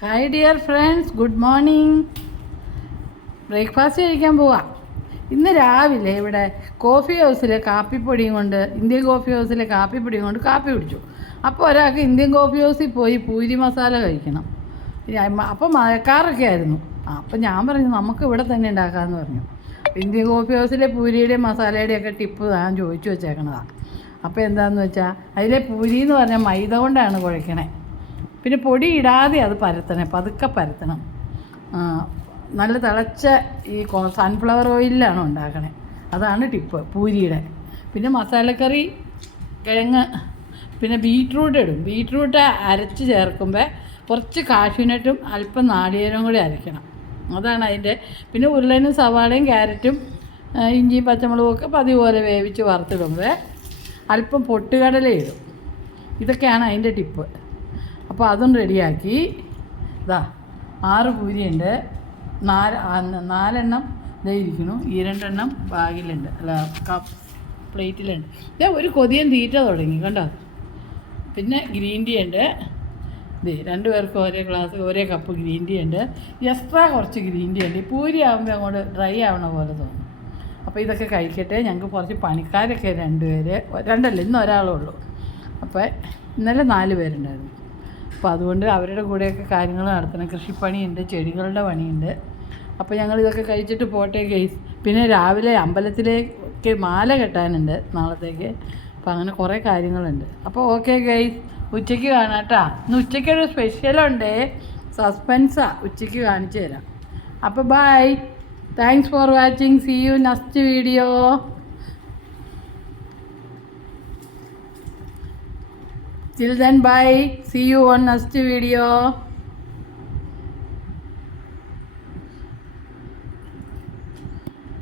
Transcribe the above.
Hi dear friends, good morning. Breakfast കഴിക്കാൻ പോവാം. ഇന്ന് രാവിലെ ഇവിടെ കോഫി ഹൗസിലെ കാപ്പിപ്പൊടിയും കൊണ്ട് ഇന്ത്യൻ കോഫി ഹൗസിലെ കാപ്പിപ്പൊടിയും കൊണ്ട് കാപ്പി കുടിച്ചു. അപ്പോൾ ഒരാൾക്ക് ഇന്ത്യൻ കോഫി ഹൗസിൽ പോയി പൂരി മസാല കഴിക്കണം. അപ്പോൾ മഴക്കാറൊക്കെ ആയിരുന്നു. അപ്പോൾ ഞാൻ പറഞ്ഞു നമുക്ക് ഇവിടെ തന്നെ ഉണ്ടാക്കാമെന്ന് പറഞ്ഞു. ഇന്ത്യൻ കോഫി ഹൗസിലെ പൂരിയുടെയും മസാലയുടെയും ഒക്കെ ടിപ്പ് ഞാൻ ചോദിച്ചു വെച്ചേക്കണതാണ്. അപ്പോൾ എന്താണെന്ന് വെച്ചാൽ അതിലെ പൂരി എന്ന് പറഞ്ഞാൽ മൈദ കൊണ്ടാണ് കുഴക്കണേ. പിന്നെ പൊടി ഇടാതെ അത് പരത്തണം, പതുക്കെ പരത്തണം. നല്ല തിളച്ച ഈ സൺഫ്ലവർ ഓയിലാണ് ഉണ്ടാക്കണേ. അതാണ് ടിപ്പ് പൂരിയുടെ. പിന്നെ മസാലക്കറി, കിഴങ്ങ്, പിന്നെ ബീറ്റ്റൂട്ട് ഇടും. ബീറ്റ്റൂട്ട് അരച്ച് ചേർക്കുമ്പോൾ കുറച്ച് കാഷ്യൂനട്ടും അല്പം നാളികേരവും കൂടി അരയ്ക്കണം. അതാണ് അതിൻ്റെ. പിന്നെ ഉരുളനും സവാളയും ക്യാരറ്റും ഇഞ്ചിയും പച്ചമുളകും ഒക്കെ പതിവ് പോലെ വേവിച്ച് വറുത്തിടുമ്പോൾ അല്പം പൊട്ടുകടല ഇടും. ഇതൊക്കെയാണ് അതിൻ്റെ ടിപ്പ്. അപ്പോൾ അതും റെഡിയാക്കി. ഇതാ 6 പൂരിയുണ്ട്. 4 ഇതായിരിക്കുന്നു. ഈ 2 ബാഗിലുണ്ട്, അല്ല പ്ലേറ്റിലുണ്ട്. ഇതാ ഒരു കൊതിയൻ തീറ്റ തുടങ്ങി കണ്ടോ. പിന്നെ ഗ്രീൻ ടീ ഉണ്ട്. ഇത് 2 പേർക്ക് ഒരേ കപ്പ് ഗ്രീൻ ടീ ഉണ്ട്. എക്സ്ട്രാ കുറച്ച് ഗ്രീൻ ടീ ഉണ്ട്. പൂരി ആകുമ്പോൾ അങ്ങോട്ട് ഡ്രൈ ആവണ പോലെ തോന്നും. അപ്പോൾ ഇതൊക്കെ കഴിക്കട്ടെ. ഞങ്ങൾക്ക് കുറച്ച് പണിക്കാരൊക്കെ 2 പേര്, 2 ഇന്ന് ഒരാളേ ഉള്ളൂ. അപ്പോൾ ഇന്നലെ 4 പേരുണ്ടായിരുന്നു. അപ്പോൾ അതുകൊണ്ട് അവരുടെ കൂടെയൊക്കെ കാര്യങ്ങൾ നടത്തണം. കൃഷിപ്പണിയുണ്ട്, ചെടികളുടെ പണിയുണ്ട്. അപ്പോൾ ഞങ്ങൾ ഇതൊക്കെ കഴിച്ചിട്ട് പോട്ടെ ഗെയ്സ്. പിന്നെ രാവിലെ അമ്പലത്തിലേക്ക് മാല കെട്ടാനുണ്ട് നാളത്തേക്ക്. അപ്പോൾ അങ്ങനെ കുറേ കാര്യങ്ങളുണ്ട്. അപ്പോൾ ഓക്കെ ഗെയ്സ്, ഉച്ചയ്ക്ക് കാണാം കേട്ടോ. ഇന്ന് ഉച്ചയ്ക്കൊരു സ്പെഷ്യലുണ്ട്, സസ്പെൻസാണ്. ഉച്ചയ്ക്ക് കാണിച്ചു തരാം. അപ്പോൾ bye, thanks for watching. See you next video. Till then, bye. See you on next video.